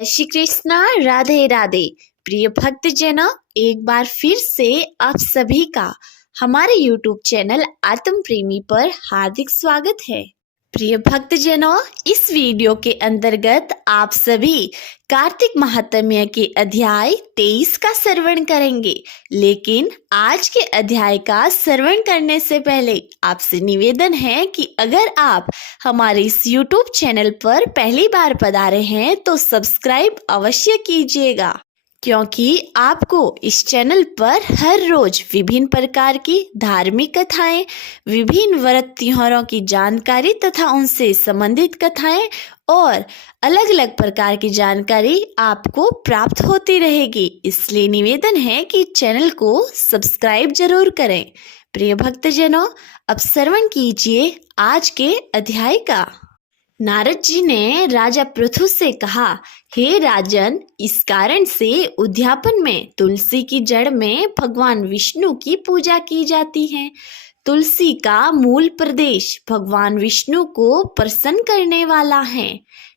जय श्री कृष्णा, राधे राधे। प्रिय भक्तजनों, एक बार फिर से आप सभी का हमारे YouTube चैनल आत्म प्रेमी पर हार्दिक स्वागत है। प्रिय भक्तजनों, इस वीडियो के अंतर्गत आप सभी कार्तिक महात्म्य के अध्याय 23 का श्रवण करेंगे। लेकिन आज के अध्याय का श्रवण करने से पहले आपसे निवेदन है कि अगर आप हमारे इस YouTube चैनल पर पहली बार पधारे हैं तो सब्सक्राइब अवश्य कीजिएगा, क्योंकि आपको इस चैनल पर हर रोज विभिन्न प्रकार की धार्मिक कथाएं, विभिन्न व्रत त्योहारों की जानकारी तथा उनसे संबंधित कथाएं और अलग अलग प्रकार की जानकारी आपको प्राप्त होती रहेगी। इसलिए निवेदन है कि चैनल को सब्सक्राइब जरूर करें। प्रिय भक्तजनों, अब श्रवण कीजिए आज के अध्याय का। नारद जी ने राजा पृथु से कहा, हे राजन, इस कारण से उद्यापन में तुलसी की जड़ में भगवान विष्णु की पूजा की जाती है। तुलसी का मूल प्रदेश भगवान विष्णु को प्रसन्न करने वाला है।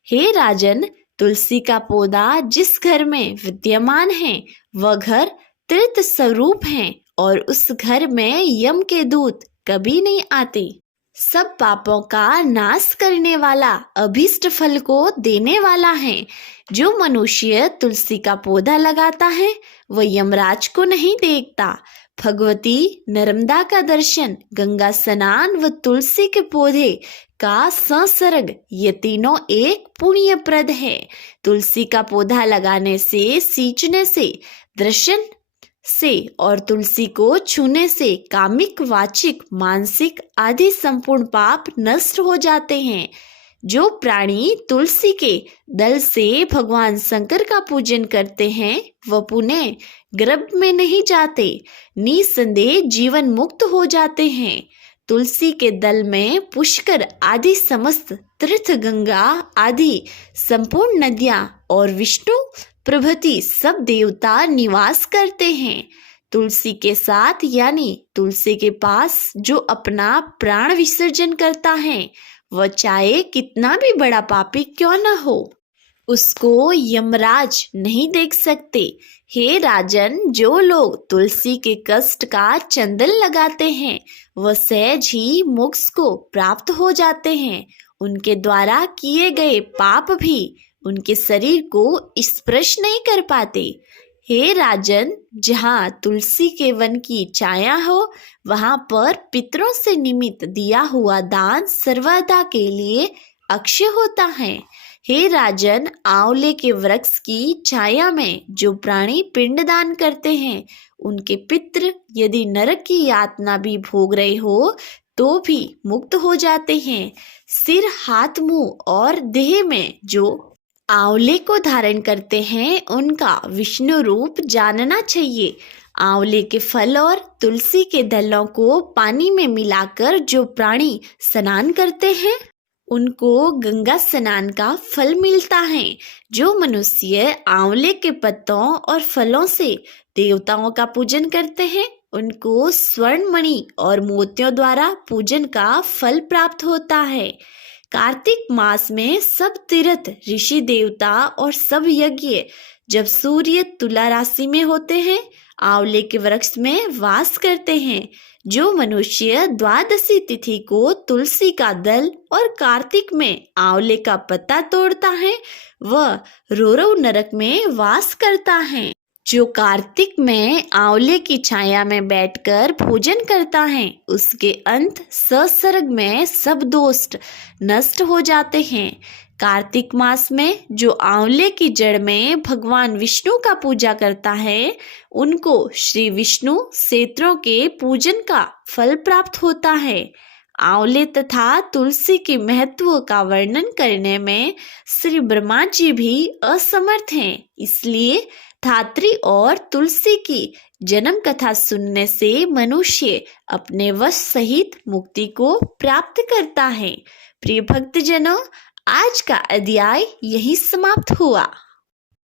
हे राजन, तुलसी का पौधा जिस घर में विद्यमान है वह घर तीर्थ स्वरूप है और उस घर में यम के दूत कभी नहीं आते। सब पापों का नाश करने वाला, अभीष्ट फल को देने वाला है। जो मनुष्य तुलसी का पौधा लगाता है वह यमराज को नहीं देखता। भगवती नर्मदा का दर्शन, गंगा स्नान व तुलसी के पौधे का संसर्ग, ये तीनों एक पुण्यप्रद है। तुलसी का पौधा लगाने से, सींचने से, दर्शन से और तुलसी को छूने से कामिक, वाचिक, मानसिक आदि संपूर्ण पाप नष्ट हो जाते हैं। जो प्राणी तुलसी के दल से भगवान शंकर का पूजन करते हैं वह पुनः गर्भ में नहीं जाते, निसंदेह जीवन मुक्त हो जाते हैं। तुलसी के दल में पुष्कर आदि समस्त तीर्थ, गंगा आदि संपूर्ण नदियां और विष्णु प्रभृति सब देवता निवास करते हैं। तुलसी के साथ यानी तुलसी के पास जो अपना प्राण विसर्जन करता है वह चाहे कितना भी बड़ा पापी क्यों न हो, उसको यमराज नहीं देख सकते। हे राजन, जो लोग तुलसी के कष्ट का चंदन लगाते हैं वह सहज ही मोक्ष को प्राप्त हो जाते हैं। उनके द्वारा किए गए पाप भी उनके शरीर को स्पर्श नहीं कर पाते। हे राजन, जहाँ तुलसी के वन की छाया हो वहां पर पितरों से निमित्त दिया हुआ दान सर्वदा के लिए अक्षय होता है। हे राजन, आंवले के वृक्ष की छाया में जो प्राणी पिंडदान करते हैं उनके पितृ यदि नरक की यातना भी भोग रहे हो तो भी मुक्त हो जाते हैं। सिर, हाथ, मुंह और देह में जो आंवले को धारण करते हैं उनका विष्णु रूप जानना चाहिए। आंवले के फल और तुलसी के दलों को पानी में मिलाकर जो प्राणी स्नान करते हैं उनको गंगा स्नान का फल मिलता है। जो मनुष्य आंवले के पत्तों और फलों से देवताओं का पूजन करते हैं उनको स्वर्ण मणि और मोतियों द्वारा पूजन का फल प्राप्त होता है। कार्तिक मास में सब तीर्थ, ऋषि, देवता और सब यज्ञ जब सूर्य तुला राशि में होते हैं आंवले के वृक्ष में वास करते हैं। जो मनुष्य द्वादशी तिथि को तुलसी का दल और कार्तिक में आंवले का पत्ता तोड़ता है वह रोरव नरक में वास करता है। जो कार्तिक में आंवले की छाया में बैठकर भोजन करता है उसके अंत संसर्ग में सब दोष नष्ट हो जाते हैं। कार्तिक मास में जो आंवले की जड़ में भगवान विष्णु का पूजा करता है उनको श्री विष्णु क्षेत्रों के पूजन का फल प्राप्त होता है। आंवले तथा तुलसी के महत्व का वर्णन करने में श्री ब्रह्मा जी भी असमर्थ हैं। इसलिए धात्री और तुलसी की जन्म कथा सुनने से मनुष्य अपने वश सहित मुक्ति को प्राप्त करता है। प्रिय भक्तजनों, आज का अध्याय यही समाप्त हुआ।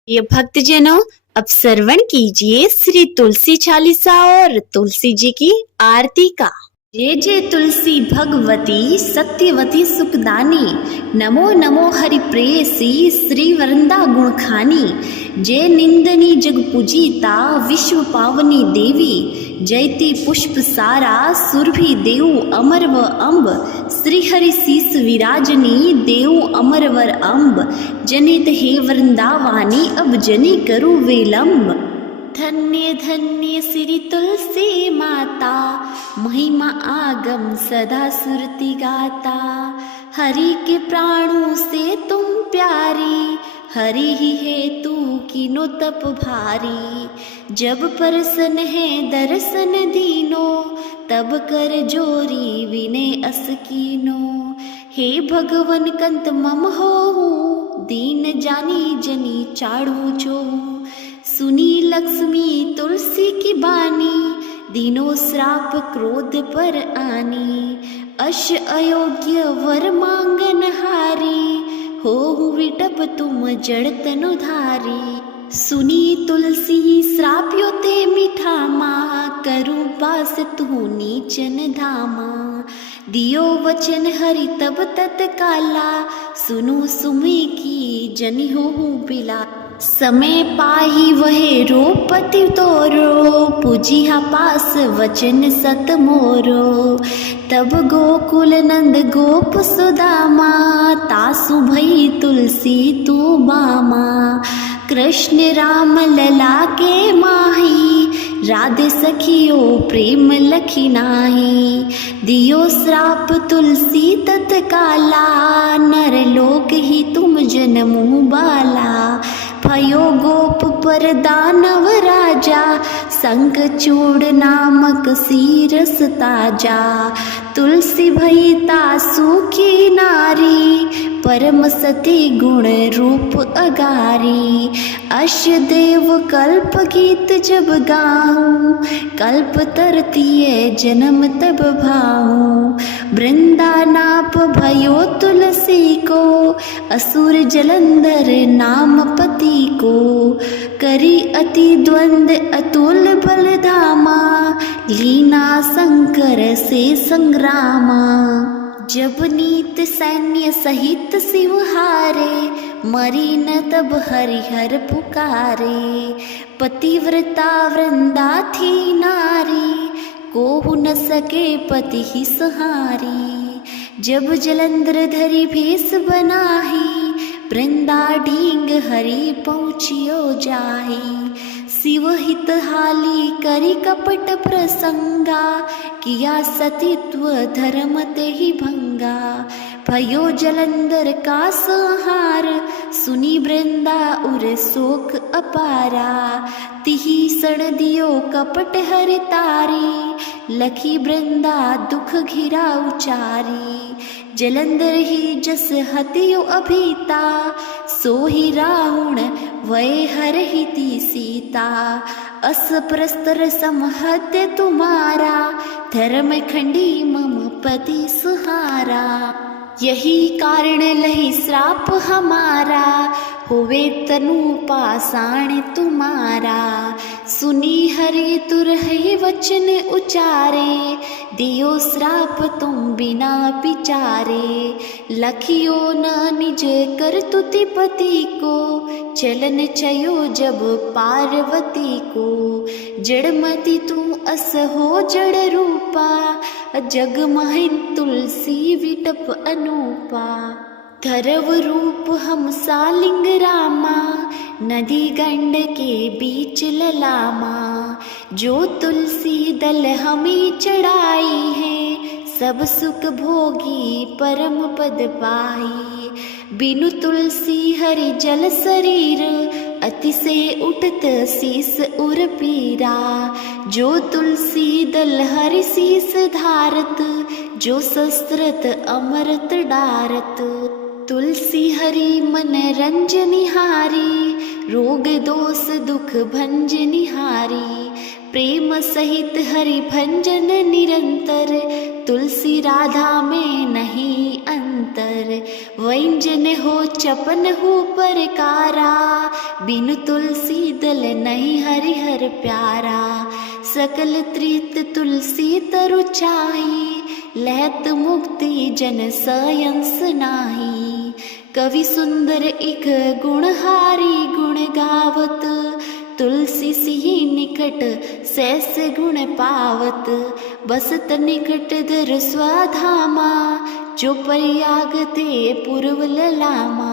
ये भक्तजनों, अब श्रवण कीजिए श्री तुलसी चालीसा और तुलसी जी की आरती का। जय जय तुलसी भगवती सत्यवती सुखदानी, नमो नमो हरि प्रेयसी श्री वृंदा गुणखानी। जय निंदनी जग पूजिता विश्व पावनी देवी, जयति पुष्प सारा सुरभि देव अमरव अम्ब। श्री हरि शीस विराजनी देव अमरवर अम्ब, जनित हे वृंदावानी अब जनी करु विलंब। धन्य धन्य श्री तुलसी माता, महिमा आगम सदा सुरति गाता। हरि के प्राणों से तुम प्यारी, हरि ही है तू कीनो तप भारी। जब परसन है दर्शन दीनो, तब कर जोरी विनय अस कीनो। हे भगवन कंत मम होहु, दीन जानी जनी चाड़ू जो। सुनी लक्ष्मी तुलसी की बानी, दीनो श्राप क्रोध पर आनी। अश अयोग्य वर मांगन हारी, हो विटप तुम जड़ तनुधारी। सुनी तुलसी श्राप्यो ते मीठा माँ, करूँ पास तू नीचन धामा। दियो वचन हरि तब तत्काला, सुनु सुमी की जनि हो बिला। समय पाही वहे रो पति तोरो, पूजिहा पास वचन सत मोरो। तब गोकुल नंद गोप सुदामा, तासु भई तुलसी तू बामा। कृष्ण राम लला के माही, राधे सखियो प्रेम लखी नाही। दियो श्राप तुलसी तत्काला, नर लोक ही तुम जनमु बाला। भयो गोप पर दानव राजा, शंखचूड़ नामक सीरस ताजा। तुलसी भई तासु की नारी, परम सती गुण रूप अगारी। अश देव कल्प गीत जब गाऊं, कल्प तरतीय जन्म तब भाऊं। वृंदा नाप भयो तुलसी को, असुर जलंधर नाम पति को। करी अति द्वंद अतुल बल धामा, लीना शंकर से संग्रामा। जब नीत सैन्य सहित शिव हारे, मरी न तब हरिहर पुकारे। पतिव्रता वृंदा थी नारी, कोहु न सके पति ही सहारी। जब जलंधर धरी भेष बनाही, वृंदा ढींग हरि पहुँचियो जाही। शिव हित हाली करी कपट प्रसंगा, किया सतीत्व धर्म ते ही भंगा। भयो जलंधर का संहार, सुनी वृंदा उर शोक अपारा। तिही सण दियो कपट हरि तारी, लखी वृंदा दुख घिरा उचारी। जलंधर ही जस हतियो अभीता, सोही रावण वै हर हिति सीता। अस प्रस्तर समहत्य तुम्हारा, धर्म खंडी मम पति सुहारा। यही कारण लही श्राप हमारा, होवे तनु पाषाण तुम्हारा। सुनी हरि तुरहि वचन उचारे, दियो श्राप तुम बिना विचारे। लखियो न निज कर तुति पति को, चलन चयो जब पार्वती को। जड़मति तू अस हो जड़ रूपा, जग महिन तुलसी विटप अनूपा। धरव रूप हम सालिंग रामा, नदी गंड के बीच ललामा। जो तुलसी दल हमें चढ़ाई है, सब सुख भोगी परम पद पाई। बिनु तुलसी हरि जल शरीर, अति से उठत शीस उर पीरा। जो तुलसी दल हरि शीस धारत, जो शस्त्रत अमृत डारत। तुलसी हरि मन रंजनिहारी, रोग दोष दुख भंजनिहारी। प्रेम सहित हरि भंजन निरंतर, तुलसी राधा में नहीं अंतर। व्यंजन हो चपन हो परकारा, बिनु तुलसी दल नहीं हरिहर प्यारा। सकल त्रित तुलसी तरु चाही, लहत मुक्ति जन सयंस नाही। कवि सुंदर इक गुणहारी गुण गावत, तुलसी सिहि निकट सैस गुण पावत। बसत निकट दर स्वधामा, जो प्रयाग ते पूर्व ललामा।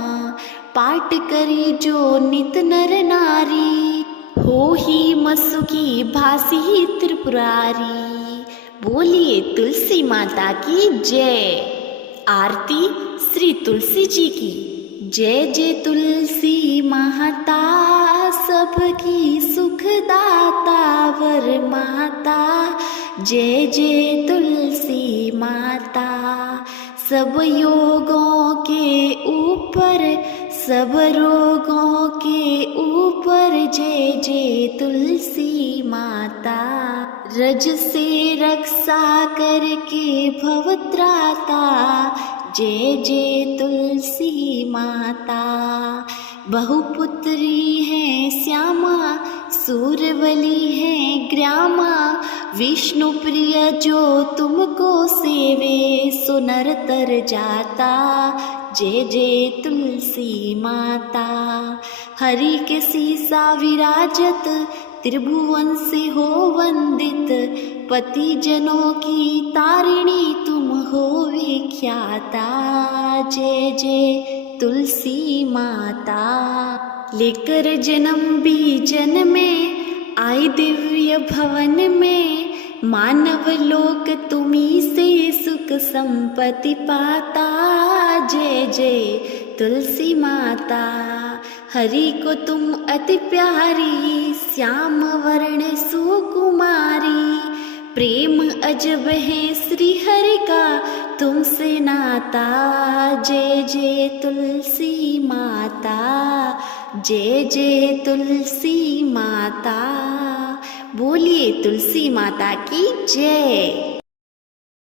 पाठ करी जो नित नर नारी, हो ही मसुकी भासी त्रिपुरारी। बोलिए तुलसी माता की जय। आरती श्री तुलसी जी की। जय जय तुलसी माता, सबकी सुखदाता वर माता। जय जय तुलसी माता, सब योगों के ऊपर, सब रोगों के ऊपर। जय जय तुलसी माता, रज से रक्षा करके भवत्राता। जय जय तुलसी माता, बहुपुत्री है श्यामा, सूरवली है ग्रामा। विष्णु प्रिय जो तुमको सेवे, सो नर तर जाता। जय जय तुलसी माता, हरि के सीसा विराजत, त्रिभुवन से हो वंदित। पति जनों की तारिणी तुम हो विख्याता। जय जय तुलसी माता, लेकर जन्म भी जन में, आई दिव्य भवन में। मानव लोक तुम्ही से सुख संपत्ति पाता। जय जय तुलसी माता, हरि को तुम अति प्यारी, श्याम वर्ण सुकुमारी। प्रेम अजब है श्री हरि का तुमसे नाता। जय जय तुलसी माता, जय जय तुलसी माता। बोलिए तुलसी माता की जय।